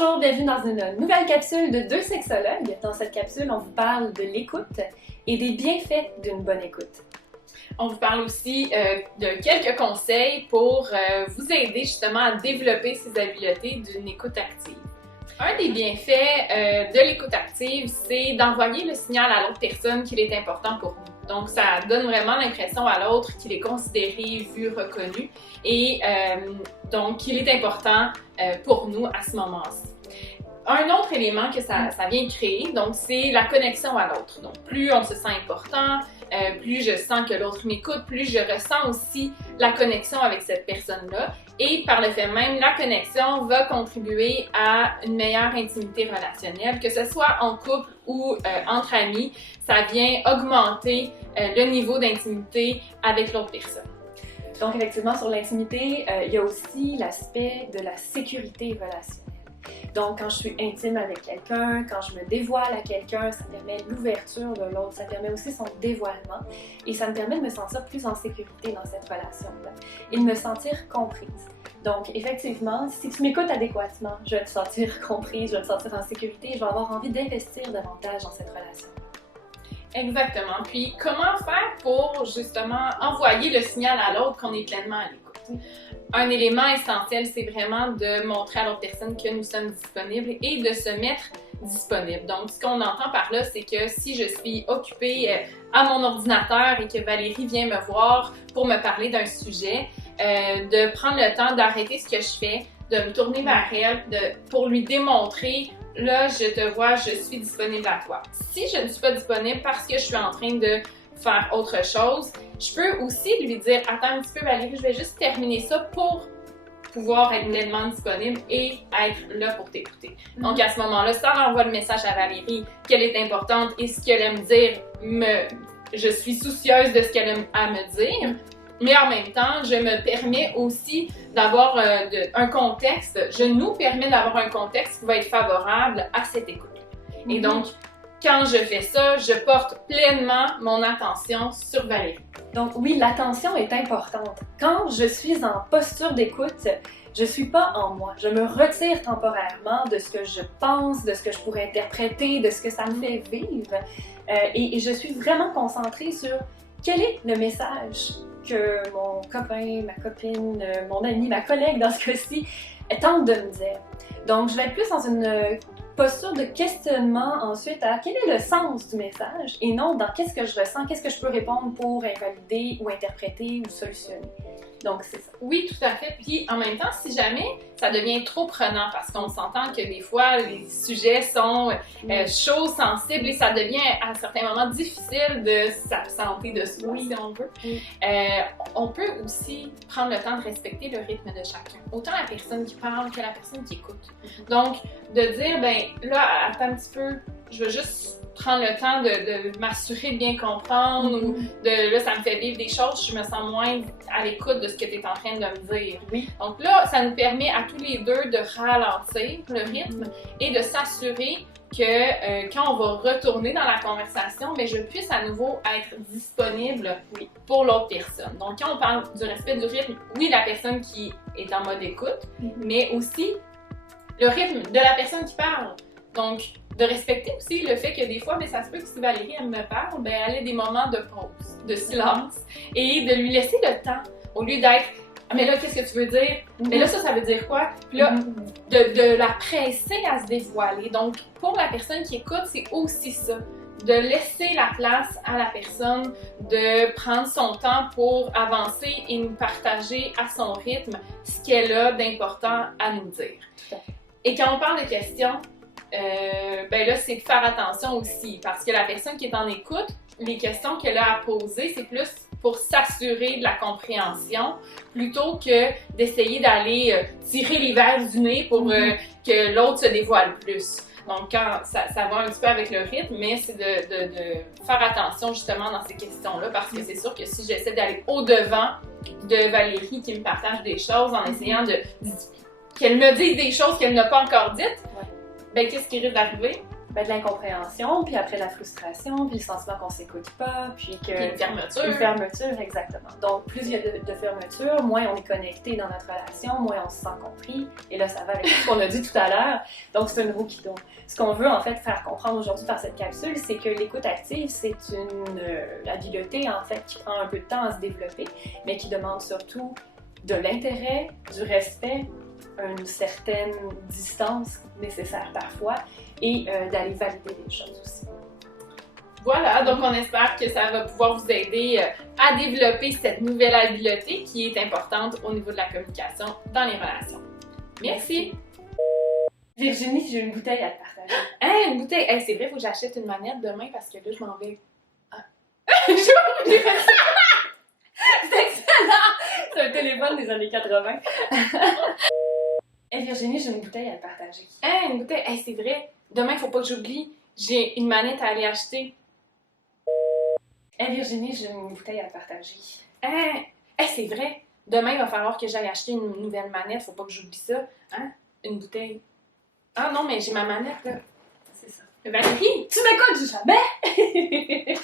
Bonjour, bienvenue dans une nouvelle capsule de deux sexologues. Dans cette capsule, on vous parle de l'écoute et des bienfaits d'une bonne écoute. On vous parle aussi de quelques conseils pour vous aider justement à développer ces habiletés d'une écoute active. Un des bienfaits de l'écoute active, c'est d'envoyer le signal à l'autre personne qu'il est important pour nous. Donc, ça donne vraiment l'impression à l'autre qu'il est considéré, vu, reconnu et donc qu'il est important pour nous à ce moment-ci. Un autre élément que ça vient créer, donc, c'est la connexion à l'autre. Donc, plus on se sent important, plus je sens que l'autre m'écoute, plus je ressens aussi la connexion avec cette personne-là. Et par le fait même, la connexion va contribuer à une meilleure intimité relationnelle, que ce soit en couple ou entre amis. Ça vient augmenter le niveau d'intimité avec l'autre personne. Donc, effectivement, sur l'intimité, il y a aussi l'aspect de la sécurité relationnelle. Donc, quand je suis intime avec quelqu'un, quand je me dévoile à quelqu'un, ça permet l'ouverture de l'autre, ça permet aussi son dévoilement et ça me permet de me sentir plus en sécurité dans cette relation-là et de me sentir comprise. Donc, effectivement, si tu m'écoutes adéquatement, je vais te sentir comprise, je vais te sentir en sécurité et je vais avoir envie d'investir davantage dans cette relation. Exactement. Puis, comment faire pour justement envoyer le signal à l'autre qu'on est pleinement à l'écoute? Un élément essentiel, c'est vraiment de montrer à l'autre personne que nous sommes disponibles et de se mettre disponible. Donc, ce qu'on entend par là, c'est que si je suis occupée à mon ordinateur et que Valérie vient me voir pour me parler d'un sujet, de prendre le temps d'arrêter ce que je fais, de me tourner vers elle, pour lui démontrer « là, je te vois, je suis disponible à toi ». Si je ne suis pas disponible parce que je suis en train de faire autre chose, je peux aussi lui dire « attends un petit peu Valérie, je vais juste terminer ça pour pouvoir être pleinement disponible et être là pour t'écouter. » Donc à ce moment-là, ça renvoie le message à Valérie qu'elle est importante et ce qu'elle aime dire, je suis soucieuse de ce qu'elle aime à me dire. Mais en même temps, je me permets aussi d'avoir un contexte, je nous permets d'avoir un contexte qui va être favorable à cette écoute. Et donc, quand je fais ça, je porte pleinement mon attention sur Valérie. Donc oui, l'attention est importante. Quand je suis en posture d'écoute, je suis pas en moi. Je me retire temporairement de ce que je pense, de ce que je pourrais interpréter, de ce que ça me fait vivre. Et je suis vraiment concentrée sur quel est le message que mon copain, ma copine, mon ami, ma collègue dans ce cas-ci tente de me dire. Donc je vais être plus dans une posture de questionnement ensuite à quel est le sens du message et non dans qu'est-ce que je ressens, qu'est-ce que je peux répondre pour invalider ou interpréter ou solutionner. Donc c'est ça. Oui, tout à fait. Puis en même temps, si jamais ça devient trop prenant, parce qu'on s'entend que des fois les sujets sont chauds, sensibles et ça devient à certains moments difficile de s'absenter de soi, si on veut. On peut aussi prendre le temps de respecter le rythme de chacun. Autant la personne qui parle que la personne qui écoute. Donc, de dire, ben là, attends un petit peu, je veux juste prendre le temps de m'assurer de bien comprendre ou de là, ça me fait vivre des choses, je me sens moins à l'écoute de ce que tu es en train de me dire. Donc là, ça nous permet à tous les deux de ralentir le rythme et de s'assurer que quand on va retourner dans la conversation, mais je puisse à nouveau être disponible pour l'autre personne. Donc quand on parle du respect du rythme, oui, la personne qui est en mode écoute, mais aussi le rythme de la personne qui parle. Donc, de respecter aussi le fait que des fois, ça se peut que si Valérie, elle me parle, elle ait des moments de pause, de silence, et de lui laisser le temps, au lieu d'être « mais là, qu'est-ce que tu veux dire? Mais là, ça veut dire quoi? » Puis là, de la presser à se dévoiler. Donc, pour la personne qui écoute, c'est aussi ça, de laisser la place à la personne, de prendre son temps pour avancer et nous partager à son rythme ce qu'elle a d'important à nous dire. Et quand on parle de questions, là, c'est de faire attention aussi, parce que la personne qui est en écoute, les questions qu'elle a à poser, c'est plus pour s'assurer de la compréhension, plutôt que d'essayer d'aller tirer les verres du nez pour que l'autre se dévoile plus. Donc, quand ça va un petit peu avec le rythme, mais c'est de faire attention justement dans ces questions-là, parce que c'est sûr que si j'essaie d'aller au-devant de Valérie qui me partage des choses en essayant qu'elle me dise des choses qu'elle n'a pas encore dites, qu'est-ce qui risque d'arriver? de l'incompréhension, puis après de la frustration, puis le sentiment qu'on s'écoute pas, puis que... Puis une fermeture. Une fermeture, exactement. Donc, plus il y a de fermeture, moins on est connecté dans notre relation, moins on se sent compris. Et là, ça va avec ce qu'on a dit tout à l'heure. Donc, c'est une roue qui tourne. Ce qu'on veut, en fait, faire comprendre aujourd'hui par cette capsule, c'est que l'écoute active, c'est une habileté, en fait, qui prend un peu de temps à se développer, mais qui demande surtout de l'intérêt, du respect, une certaine distance nécessaire parfois, et d'aller valider les choses aussi. Voilà, donc on espère que ça va pouvoir vous aider à développer cette nouvelle habileté qui est importante au niveau de la communication dans les relations. Merci! Virginie, j'ai une bouteille à te partager. Hein, une bouteille! Hey, c'est vrai, il faut que j'achète une manette demain parce que là, je m'en vais... Ah. Je vais oublier ça! C'est excellent! C'est un téléphone des années 80. Hey Virginie, j'ai une bouteille à te partager. Hein, une bouteille! Hey, c'est vrai, demain, il faut pas que j'oublie. J'ai une manette à aller acheter. Hey Virginie, j'ai une bouteille à te partager. Hein? Hey, c'est vrai! Demain, il va falloir que j'aille acheter une nouvelle manette, faut pas que j'oublie ça. Hein? Une bouteille. Ah non, mais j'ai ma manette, là. C'est ça. Valérie! Tu m'écoutes jamais!